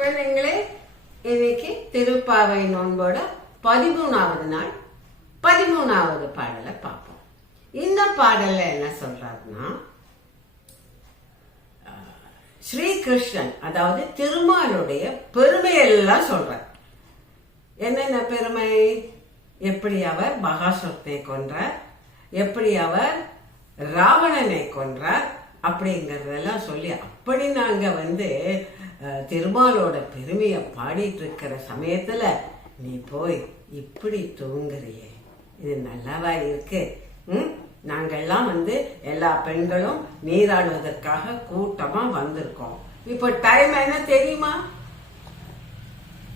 குழந்தைங்களே, இன்னைக்கு திருப்பாவை நோன்போட 13வது நாள் 13வது பாடலை பார்ப்போம். இந்த பாடல்ல என்ன சொல்றாருன்னா, ஸ்ரீகிருஷ்ணன் அதாவது திருமாலுடைய பெருமையெல்லாம் சொல்றார். என்னென்ன பெருமை? எப்படி அவர் பகாசுரத்தை கொன்றார், எப்படி அவர் ராவணனை கொன்றார் அப்படிங்கறதெல்லாம் சொல்லி, அப்படி நாங்க திருமாலோட பெருமையை பாடிட்டு இருக்கிற சமயத்துல நீ போய் இப்படி தூங்குறியே, இது நல்லாவா இருக்கு? நாங்கெல்லாம் எல்லா பெண்களும் நீராடுவதற்காக கூட்டமா வந்திருக்கோம். இப்ப டைம் என்ன தெரியுமா?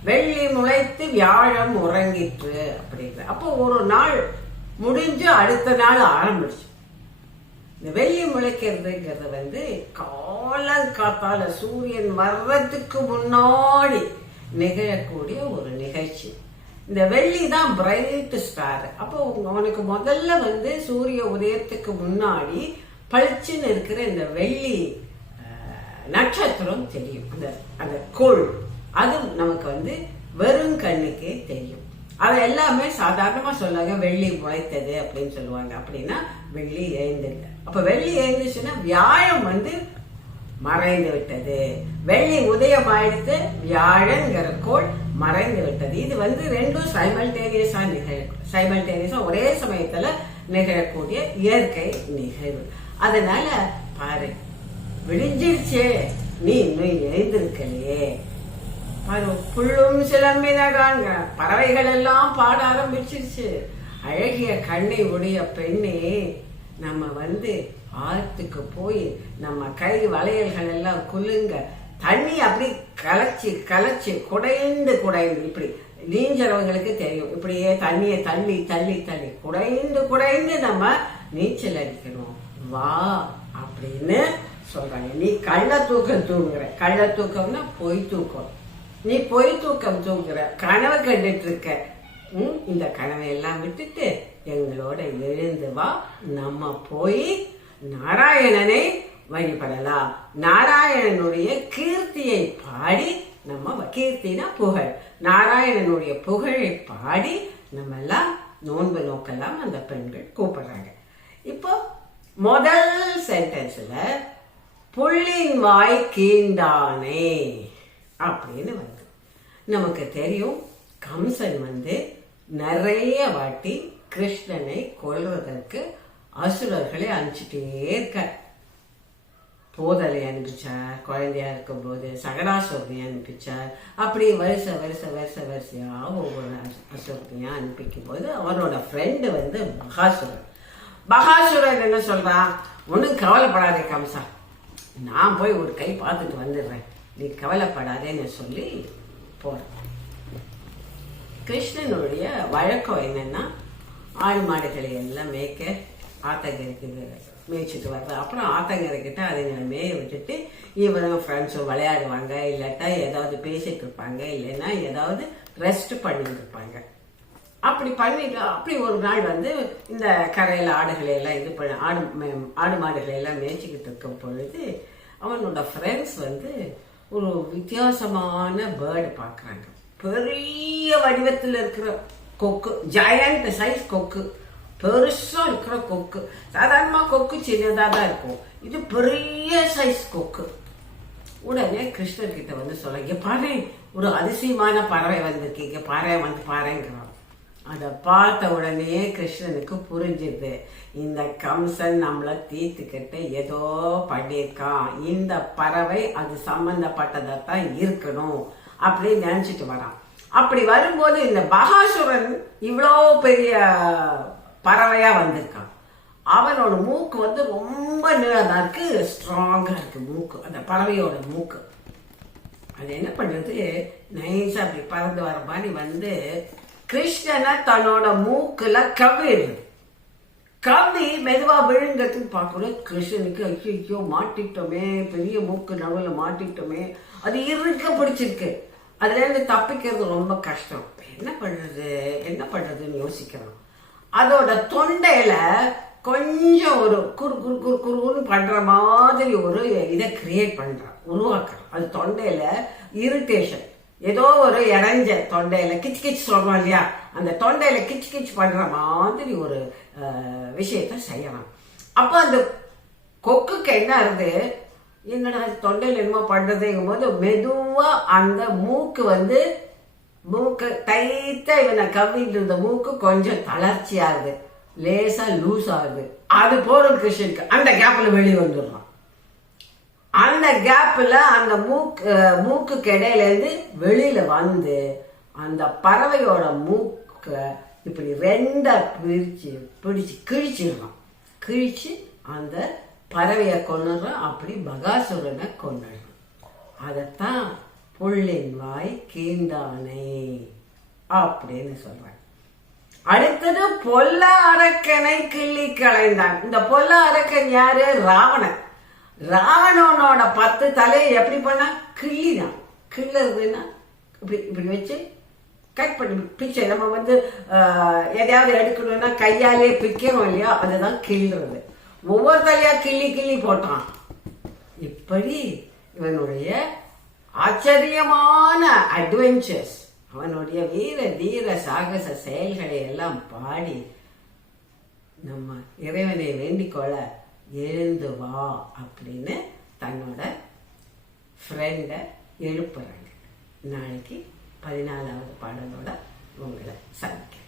வெள்ளி முளைத்து வியாழம் உறங்கிற்று அப்படிங்கிற. அப்போ ஒரு நாள் முடிஞ்சு அடுத்த நாள் ஆரம்பிச்சு. இந்த வெள்ளி முளைக்கிறதுங்கிறது காலங்காத்தால சூரியன் வர்றதுக்கு முன்னாடி நிகழக்கூடிய ஒரு நிகழ்ச்சி. இந்த வெள்ளி தான் பிரைட் ஸ்டார். அப்போ உனக்கு முதல்ல சூரிய உதயத்துக்கு முன்னாடி பளிச்சுன்னு இருக்கிற இந்த வெள்ளி நட்சத்திரம் தெரியும். அந்த கோள் அது நமக்கு வெறும் கண்ணுக்கே தெரியும். அது எல்லாமே சாதாரணமா சொல்லுவாங்க, வெள்ளி முளைத்தது அப்படின்னு சொல்லுவாங்க. அப்படின்னா வெள்ளி எழுந்தில்லை. அப்ப வெள்ளி எழுந்துச்சுன்னா வியாழம் மறைந்து விட்டது. வெள்ளி உதயம் ஆயிடுத்து, வியாழங்கிற கோள் மறைந்து விட்டது. இது ரெண்டும் சைமல்டேனியஸா ஒரே சமயத்துல நிகழக்கூடிய இயற்கை நிகழ்வு. அதனால பாரு, விடிஞ்சிருச்சே, நீ இன்னும் எழுந்திருக்கலையே. பாரு, புள்ளும் சிலம்பினகாங்க, பறவைகள் எல்லாம் பாட ஆரம்பிச்சிருச்சு. அழகிய கண்ணை உடைய பெண்ணே, நம்ம ஆத்துக்கு போய் நம்ம கை வளையல்கள் எல்லாம் குலுங்க, தண்ணி அப்படி கலைச்சி கலைச்சி குடைந்து குடைந்து, இப்படி நீஞ்சறவங்களுக்கு தெரியும், இப்படியே தண்ணியை தள்ளி தள்ளி தள்ளி குடைந்து குடைந்து நம்ம நீச்சல் அடிக்கணும் வா அப்படின்னு சொல்றாங்க. நீ கள்ள தூக்கம் தூங்குற, கள்ள தூக்கம்னா பொய் தூக்கம். நீ பொய் தூக்கம் தூங்குற, கனவு கண்டுட்டு இருக்க. இந்த கனவை எல்லாம் விட்டுட்டு எங்களோட எழுந்து வா, நம்ம போய் நாராயணனை வழிபடலாம். நாராயணனுடைய கீர்த்தியை பாடி, நம்ம கீர்த்தினா புகழ், நாராயணனுடைய புகழை பாடி நம்ம எல்லாம் நோன்பு நோக்கலாம் அந்த பெண்கள் கூப்பிடுறாங்க. இப்போ முதல் சென்டென்ஸ்ல புள்ளின் வாய் கீண்டானே அப்படின்னு நமக்கு தெரியும். கம்சன் நிறைய வாட்டி கிருஷ்ணனை கொல்வதற்கு அசுரர்களை அனுப்பிச்சிட்டே இருக்க. போதலை அனுப்பிச்சார், குழந்தையா இருக்கும் போது சகடாசுரனை அனுப்பிச்சார். அப்படி வரிசையா ஒவ்வொரு அசுரத்தையா அனுப்பிக்கும் போது அவனோட ஃப்ரெண்டு பகாசுரன். பகாசுரன் என்ன சொல்றான், ஒன்னும் கவலைப்படாதே கம்சா, நான் போய் ஒரு கை பார்த்துட்டு வந்துடுறேன், நீ கவலைப்படாதேன்னு சொல்லி போறேன். கிருஷ்ணனுடைய வழக்கம் என்னன்னா, ஆடு மாடுகளை எல்லாம் மேய்க்க ஆத்தங்கரைக்கு மேய்ச்சிட்டு வர்றது. அப்புறம் ஆத்தங்கரைக்கிட்ட அதுங்களை மேய விட்டுட்டு இவரும் ஃப்ரெண்ட்ஸும் விளையாடுவாங்க, இல்லாட்டா ஏதாவது பேசிட்டு இருப்பாங்க, இல்லைன்னா ஏதாவது ரெஸ்ட் பண்ணிட்டு இருப்பாங்க. அப்படி பண்ணிட்டு அப்படி ஒரு நாள் இந்த கரையில ஆடுகளை எல்லாம் இது பண்ண ஆடு மாடுகளை எல்லாம் மேய்ச்சிக்கிட்டு இருக்கும் பொழுது அவனோட ஃப்ரெண்ட்ஸ் ஒரு வித்தியாசமான பேர்டு பாக்குறாங்க. பெரிய வடிவத்தில் இருக்கிற கொக்கு, ஜயண்ட் சைஸ் கொக்கு, பெருசா இருக்கிற கொக்கு. சாதாரணமா கொக்கு சின்னதா தான் இருக்கும், இது பெரிய சைஸ் கொக்கு. உடனே கிருஷ்ணர் கிட்ட சொல்ல, பாரு, ஒரு அதிசயமான பறவை வந்திருக்கீங்க, பாருங்கிறான். அத பார்த்த உடனே கிருஷ்ணனுக்கு புரிஞ்சுது, இந்த கம்சன் நம்மள தீர்த்துக்கிட்டு ஏதோ பண்ணியிருக்கான், இந்த பறவை அது சம்பந்தப்பட்டதான் இருக்கணும் அப்படின்னு நினைச்சிட்டு வரான். அப்படி வரும்போது இந்த பகாசுரன் இவ்வளோ பெரிய பறவையா வந்திருக்கான். அவனோட மூக்கு ரொம்ப நீளமா இருக்கு, ஸ்ட்ராங்கா இருக்கு மூக்கு, அந்த பறவையோட மூக்கு. அது என்ன பண்றது, நைஸா அப்படி பறந்து வர மாதிரி கிருஷ்ணனை தன்னோட மூக்குல கவ்விடுது. கவ்வி மெதுவா விழுங்கிறதுக்கு பார்க்கணும். கிருஷ்ணனுக்கு ஐயோ மாட்டிட்டோமே, பெரிய மூக்கு நடுவில் மாட்டிட்டோமே, அது இருக்க பிடிச்சிருக்கு, அதுல இருந்து தப்பிக்கிறது ரொம்ப கஷ்டம். என்ன பண்றதுன்னு யோசிக்கிறோம். அதோட தொண்டையில கொஞ்சம் ஒரு குறுன்னு பண்ற மாதிரி ஒரு இதை கிரியேட் பண்றான், உருவாக்குறான். அது தொண்டையில இரிட்டேஷன், ஏதோ ஒரு இடைஞ்ச தொண்டையில கிச்சு கிச்சு சொல்றோம் இல்லையா, அந்த தொண்டையில கிச்சு கிச்சு பண்ற மாதிரி ஒரு விஷயத்த செய்யலாம். அப்ப அந்த கொக்குக்கு என்ன ஆகுது, என்னடா தொண்டையில என்னமோ பண்றதுங்கும் போது மெதுவா அந்த மூக்கு டைட்டா இவனை கவ்விட்டு இருந்த மூக்கு கொஞ்சம் தளர்ச்சி ஆகுது, லேசா லூஸ் ஆகுது. அது போற கிருஷ்ணனுக்கு அந்த கேப்ல வெளியே வந்துடுறான். அந்த கேப்ல அந்த மூக்குக்கு இடையில இருந்து வெளியில வந்து அந்த பறவையோட மூக்க இப்படி ரெண்டா பிடிச்சு கிழிச்சிடறான். கிழிச்சு அந்த பறவைய கொன்னுறான். அப்படி பகாசுரனை கொன்னுறான். அதத்தான் புள்ளின் வாய் கீண்டானை அப்படின்னு சொல்றாங்க. அடுத்தது பொல்ல அரக்கனை கிள்ளி களைந்தான். இந்த பொல்ல அரக்கன் யாரு? ராவணன். ராவணனோட 10 தலையை எப்படி பண்ணா? கிள்ளிதான். கிள்ளதுன்னா இப்படி இப்படி வச்சு கட் பண்ணி பிச்சை. நம்ம எதையாவது எடுக்கணும்னா கையாலே பிக்கிறோம் இல்லையா, அதுதான் கிள்ளுறது. ஒவ்வொரு தலையா கிள்ளி கிள்ளி போட்டான். இப்படி இவனுடைய ஆச்சரியமான அட்வென்ச்சர்ஸ், அவனுடைய வீர தீர சாகச செயல்களை எல்லாம் பாடி நம்ம இறைவனை வேண்டிக்கொள்ள எழுந்து வா அப்படின்னு தன்னோட ஃப்ரெண்டை எழுப்புறாங்க. நாளைக்கு 14வது பாடலோட உங்களை சந்திக்கிறேன்.